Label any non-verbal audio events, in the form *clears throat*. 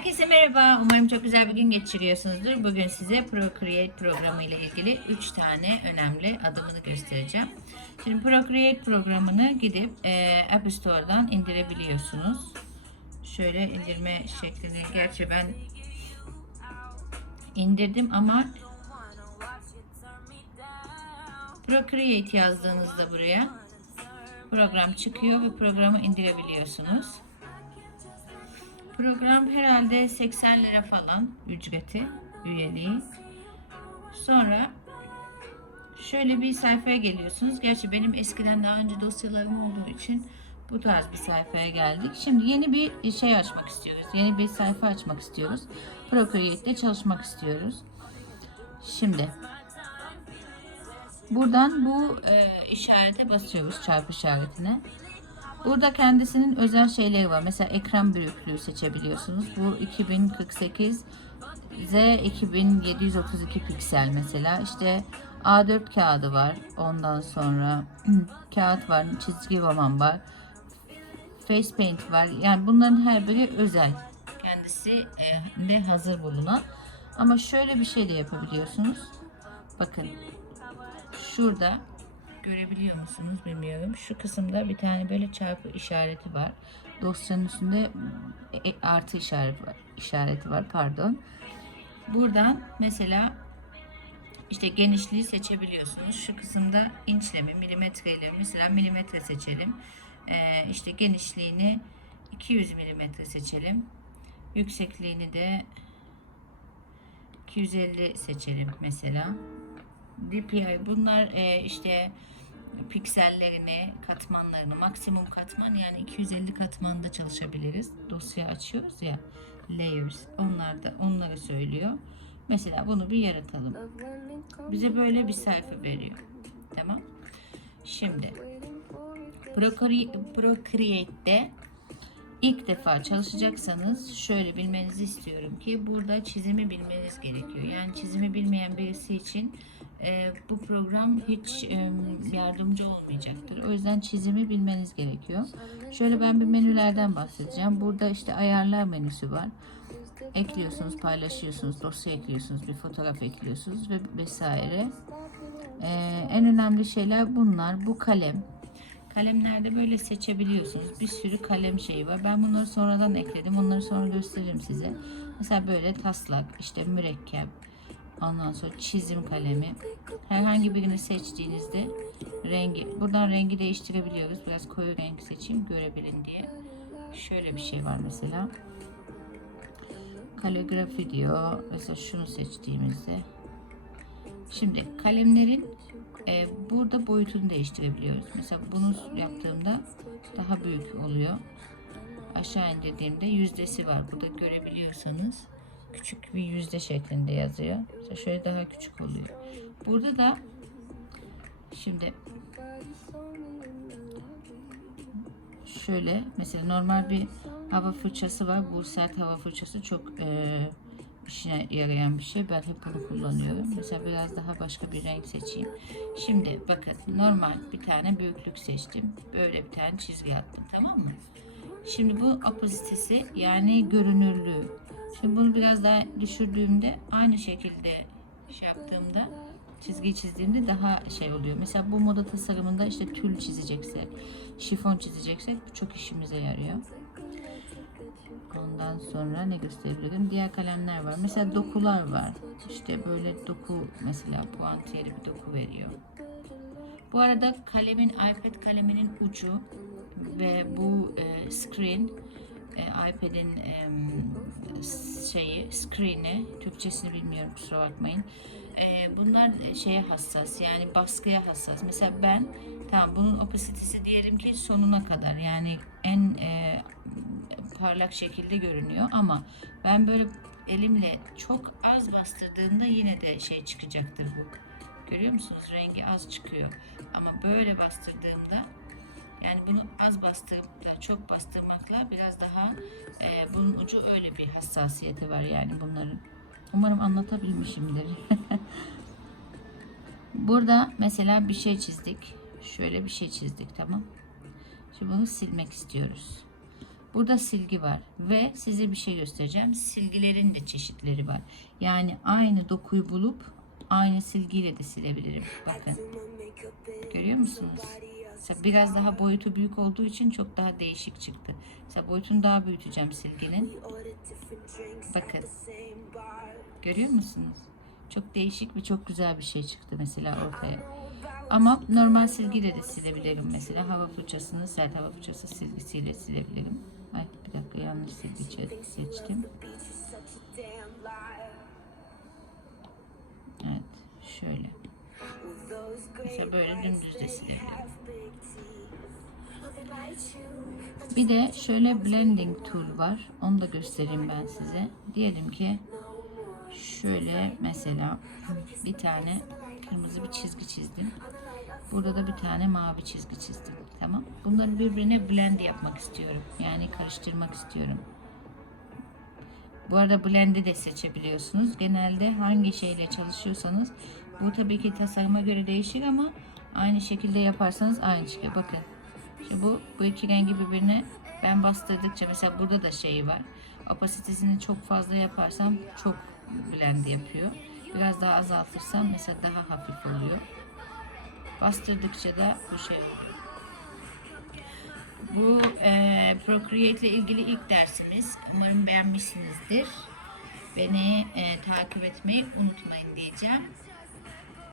Herkese merhaba. Umarım çok güzel bir gün geçiriyorsunuzdur. Bugün size Procreate programı ile ilgili 3 tane önemli adımını göstereceğim. Şimdi Procreate programını gidip e, App Store'dan indirebiliyorsunuz. Şöyle indirme şeklini gerçi ben indirdim ama Procreate yazdığınızda buraya program çıkıyor ve programı indirebiliyorsunuz. Program herhalde 80 lira falan ücreti, üyeliği. Sonra şöyle bir sayfaya geliyorsunuz. Gerçi benim eskiden daha önce dosyalarım olduğu için bu tarz bir sayfaya geldik. Şimdi yeni bir şey açmak istiyoruz. Yeni bir sayfa açmak istiyoruz. Procreate'de çalışmak istiyoruz. Şimdi buradan bu e, işarete basıyoruz çarpı işaretine. Burada kendisinin özel şeyleri var. Mesela ekran büyüklüğü seçebiliyorsunuz. Bu 2048 Z 2732 piksel mesela. İşte A4 kağıdı var. Ondan sonra *clears throat* kağıt var, çizgi roman var. Face Paint var. Yani bunların her biri özel. Kendisi de hazır bulunan. Ama şöyle bir şey de yapabiliyorsunuz. Bakın. Şurada görebiliyor musunuz bilmiyorum. Şu kısımda bir tane böyle çarpı işareti var. Dosyanın üstünde e, artı işareti var. işareti var pardon. Buradan mesela işte genişliği seçebiliyorsunuz. Şu kısımda inçle mi milimetreyle mi? mesela milimetre seçelim. Ee, işte genişliğini 200 milimetre seçelim. Yüksekliğini de 250 seçelim mesela. DPI bunlar e, işte piksellerini, katmanlarını, maksimum katman yani 250 katmanda çalışabiliriz. Dosya açıyoruz ya layers. Onlar da onları söylüyor. Mesela bunu bir yaratalım. Bize böyle bir sayfa veriyor. Tamam. Şimdi Procre- Procreate'de ilk defa çalışacaksanız şöyle bilmenizi istiyorum ki burada çizimi bilmeniz gerekiyor. Yani çizimi bilmeyen birisi için e, bu program hiç e, yardımcı olmayacaktır. O yüzden çizimi bilmeniz gerekiyor. Şöyle ben bir menülerden bahsedeceğim. Burada işte ayarlar menüsü var. Ekliyorsunuz, paylaşıyorsunuz, dosya ekliyorsunuz, bir fotoğraf ekliyorsunuz ve vesaire. E, en önemli şeyler bunlar. Bu kalem. Kalemlerde böyle seçebiliyorsunuz. Bir sürü kalem şeyi var. Ben bunları sonradan ekledim. Onları sonra gösteririm size. Mesela böyle taslak, işte mürekkep, Ondan sonra çizim kalemi. Herhangi birini seçtiğinizde rengi, buradan rengi değiştirebiliyoruz. Biraz koyu renk seçeyim görebilin diye. Şöyle bir şey var mesela. Kaligrafi diyor. Mesela şunu seçtiğimizde. Şimdi kalemlerin e, burada boyutunu değiştirebiliyoruz. Mesela bunu yaptığımda daha büyük oluyor. Aşağı indirdiğimde yüzdesi var. Burada görebiliyorsanız küçük bir yüzde şeklinde yazıyor. Mesela şöyle daha küçük oluyor. Burada da şimdi şöyle mesela normal bir hava fırçası var. Bu sert hava fırçası çok e, işine yarayan bir şey. Ben hep bunu kullanıyorum. Mesela biraz daha başka bir renk seçeyim. Şimdi bakın normal bir tane büyüklük seçtim. Böyle bir tane çizgi attım. Tamam mı? Şimdi bu opozitesi yani görünürlüğü. Şimdi bunu biraz daha düşürdüğümde aynı şekilde şey yaptığımda çizgi çizdiğimde daha şey oluyor. Mesela bu moda tasarımında işte tül çizeceksek, şifon çizeceksek bu çok işimize yarıyor. Ondan sonra ne gösterebilirim? Diğer kalemler var. Mesela dokular var. İşte böyle doku mesela puantiyeli bir doku veriyor. Bu arada kalemin iPad kaleminin ucu ve bu e, screen e, iPad'in e, şeyi screen'i Türkçesini bilmiyorum kusura bakmayın. E, bunlar şeye hassas yani baskıya hassas. Mesela ben tamam bunun opasitesi diyelim ki sonuna kadar yani en e, parlak şekilde görünüyor ama ben böyle elimle çok az bastırdığımda yine de şey çıkacaktır bu. Görüyor musunuz? Rengi az çıkıyor. Ama böyle bastırdığımda yani bunu az bastırıp da çok bastırmakla biraz daha e, bunun ucu öyle bir hassasiyeti var yani bunların. Umarım anlatabilmişimdir. *laughs* Burada mesela bir şey çizdik. Şöyle bir şey çizdik tamam. Şimdi bunu silmek istiyoruz. Burada silgi var ve size bir şey göstereceğim. Silgilerin de çeşitleri var. Yani aynı dokuyu bulup aynı silgiyle de silebilirim. Bakın. Görüyor musunuz? Mesela biraz daha boyutu büyük olduğu için çok daha değişik çıktı. Mesela boyutunu daha büyüteceğim silginin. Bakın. Görüyor musunuz? Çok değişik ve çok güzel bir şey çıktı mesela ortaya. Ama normal silgiyle de silebilirim. Mesela hava fırçasını sert hava fırçası silgisiyle silebilirim. Ay bir dakika yanlış silgi seçtim. Evet şöyle. Mesela böyle dümdüz de silebilirim. Bir de şöyle blending tool var. Onu da göstereyim ben size. Diyelim ki şöyle mesela bir tane kırmızı bir çizgi çizdim. Burada da bir tane mavi çizgi çizdim. Tamam. Bunları birbirine blend yapmak istiyorum. Yani karıştırmak istiyorum. Bu arada blend'i de seçebiliyorsunuz. Genelde hangi şeyle çalışıyorsanız bu tabii ki tasarıma göre değişir ama aynı şekilde yaparsanız aynı çıkıyor. Bakın. İşte bu bu iki rengi birbirine ben bastırdıkça mesela burada da şey var. Opasitesini çok fazla yaparsam çok blend yapıyor. Biraz daha azaltırsam mesela daha hafif oluyor. Bastırdıkça da bu şey. Bu e, Procreate ile ilgili ilk dersimiz. Umarım beğenmişsinizdir. Beni e, takip etmeyi unutmayın diyeceğim.